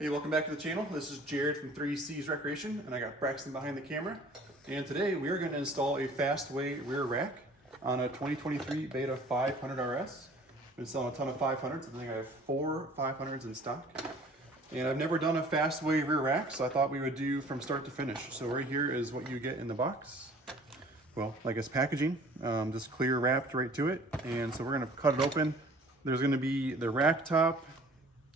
Hey, welcome back to the channel. This is Jared from 3C's Recreation, and I got Braxton behind the camera. And today we are going to install a Fastaway rear rack on a 2023 Beta 500 RS. I've been selling a ton of 500s. I think I have 4 500s in stock. And I've never done a Fastaway rear rack, so I thought we would do from start to finish. So right here is what you get in the box. Well, like it's packaging, just clear wrapped right to it. And so we're going to cut it open. There's going to be the rack top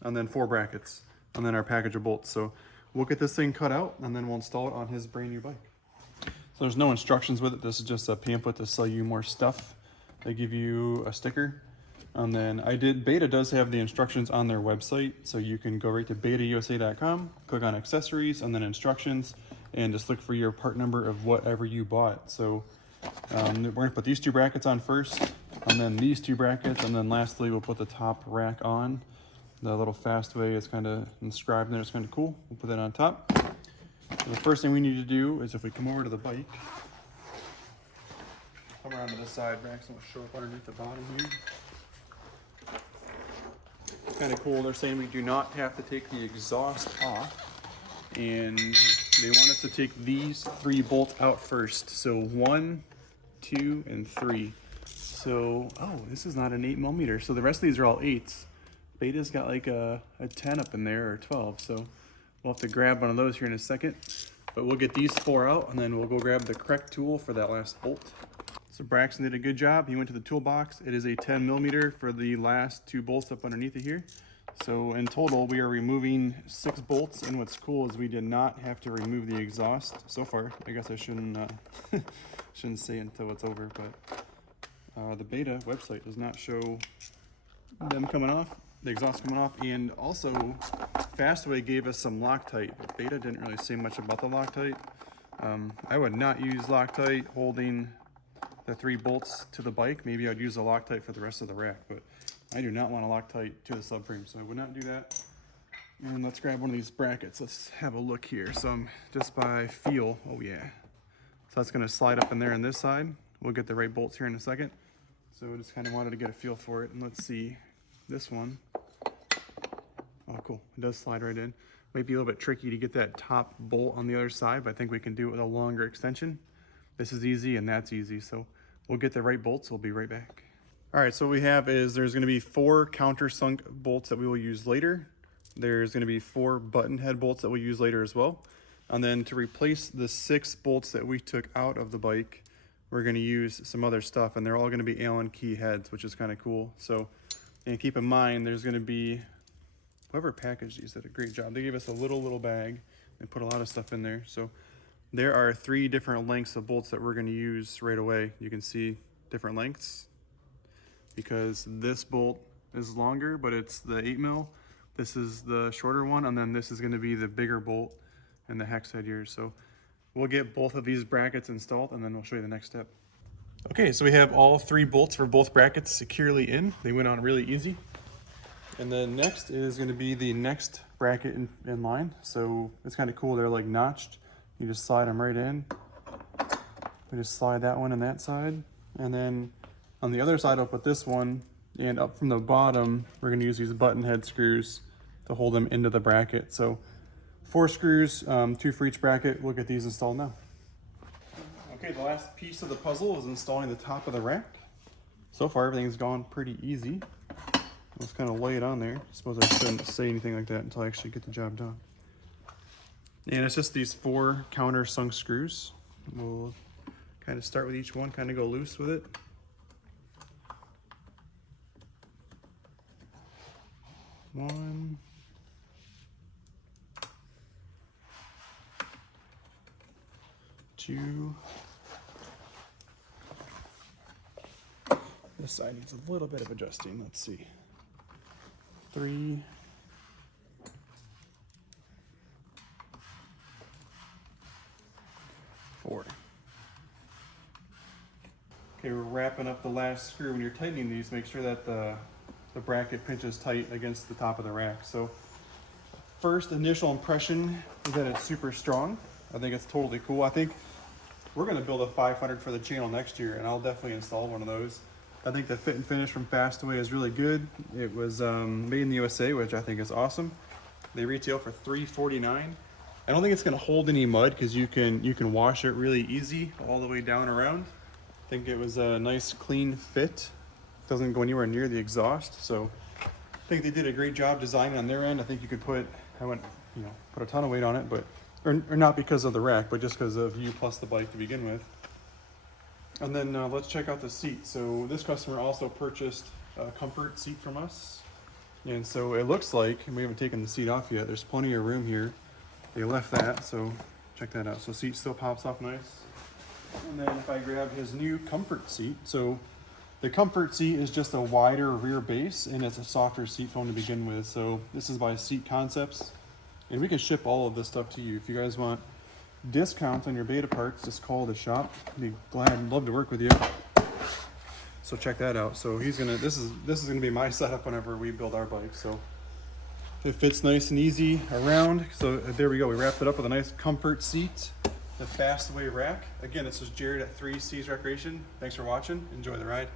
and then 4 brackets. And then our package of bolts. So we'll get this thing cut out and then we'll install it on his brand new bike. So there's no instructions with it. This is just a pamphlet to sell you more stuff. They give you a sticker. And then Beta does have the instructions on their website. So you can go right to betausa.com, click on accessories and then instructions, and just look for your part number of whatever you bought. So we're gonna put these 2 brackets on first, and then these 2 brackets, and then lastly we'll put the top rack on. The little Fastaway is kind of inscribed there. It's kind of cool. We'll put that on top. So the first thing we need to do is, if we come over to the bike, come around to this side, Braxton will show up underneath the bottom here. It's kind of cool. They're saying we do not have to take the exhaust off, and they want us to take these 3 bolts out first. So 1, 2, and 3. So, oh, this is not an 8mm. So the rest of these are all 8s. Beta's got like a 10 up in there, or 12, so we'll have to grab one of those here in a second. But we'll get these 4 out, and then we'll go grab the correct tool for that last bolt. So Braxton did a good job. He went to the toolbox. It is a 10mm for the last 2 bolts up underneath it here. So in total, we are removing 6 bolts, and what's cool is we did not have to remove the exhaust so far. I guess I shouldn't say until it's over, but the Beta website does not show them coming off. The exhaust coming off, and also Fastaway gave us some Loctite, but Beta didn't really say much about the Loctite. I would not use Loctite holding the 3 bolts to the bike. Maybe I'd use a Loctite for the rest of the rack, but I do not want a Loctite to the subframe, so I would not do that. And let's grab one of these brackets. Let's have a look here. So just by feel, oh yeah. So that's gonna slide up in there on this side. We'll get the right bolts here in a second. So I just kind of wanted to get a feel for it, and let's see. This one, oh cool, it does slide right in. Might be a little bit tricky to get that top bolt on the other side, but I think we can do it with a longer extension. This is easy and that's easy, so we'll get the right bolts. We'll be right back. All right, so what we have is there's gonna be 4 countersunk bolts that we will use later. There's gonna be 4 button head bolts that we'll use later as well. And then to replace the 6 bolts that we took out of the bike, we're gonna use some other stuff, and they're all gonna be Allen key heads, which is kind of cool. So, and keep in mind, there's going to be, whoever packaged these did a great job. They gave us a little bag. They put a lot of stuff in there. So there are 3 different lengths of bolts that we're going to use right away. You can see different lengths because this bolt is longer, but it's the 8mm. This is the shorter one, and then this is going to be the bigger bolt and the hex head here. So we'll get both of these brackets installed, and then we'll show you the next step. Okay, so we have all 3 bolts for both brackets securely in. They went on really easy. And then next is going to be the next bracket in line. So it's kind of cool. They're like notched. You just slide them right in. We just slide that one on that side. And then on the other side, I'll put this one. And up from the bottom, we're going to use these button head screws to hold them into the bracket. So 4 screws, 2 for each bracket. We'll get these installed now. Okay, the last piece of the puzzle is installing the top of the rack. So far, everything's gone pretty easy. Let's kind of lay it on there. I suppose I shouldn't say anything like that until I actually get the job done. And it's just these 4 countersunk screws. We'll kind of start with each one, kind of go loose with it. One. 2. This side needs a little bit of adjusting. Let's see. 3. 4. Okay, we're wrapping up the last screw. When you're tightening these, make sure that the bracket pinches tight against the top of the rack. So first initial impression is that it's super strong. I think it's totally cool. I think we're going to build a 500 for the channel next year, and I'll definitely install one of those. I think the fit and finish from Fastaway is really good. It was made in the USA, which I think is awesome. They retail for $349. I don't think it's gonna hold any mud because you can wash it really easy all the way down around. I think it was a nice clean fit. Doesn't go anywhere near the exhaust, so I think they did a great job designing on their end. I think you could put, I wouldn't, you know, put a ton of weight on it, but or not because of the rack, but just because of you plus the bike to begin with. And then let's check out the seat. So this customer also purchased a comfort seat from us, and so it looks like, and we haven't taken the seat off yet, there's plenty of room here. They left that, so check that out. So seat still pops off nice. And then if I grab his new comfort seat, so the comfort seat is just a wider rear base and it's a softer seat foam to begin with. So this is by Seat Concepts, and we can ship all of this stuff to you. If you guys want discounts on your beta parts, just call the shop. I'd be glad, I'd love to work with you. So check that out. So he's gonna, this is gonna be my setup whenever we build our bike. So it fits nice and easy around. So there we go. We wrapped it up with a nice comfort seat, the Fastaway rack. Again, this is Jared at 3C's Recreation. Thanks for watching. Enjoy the ride.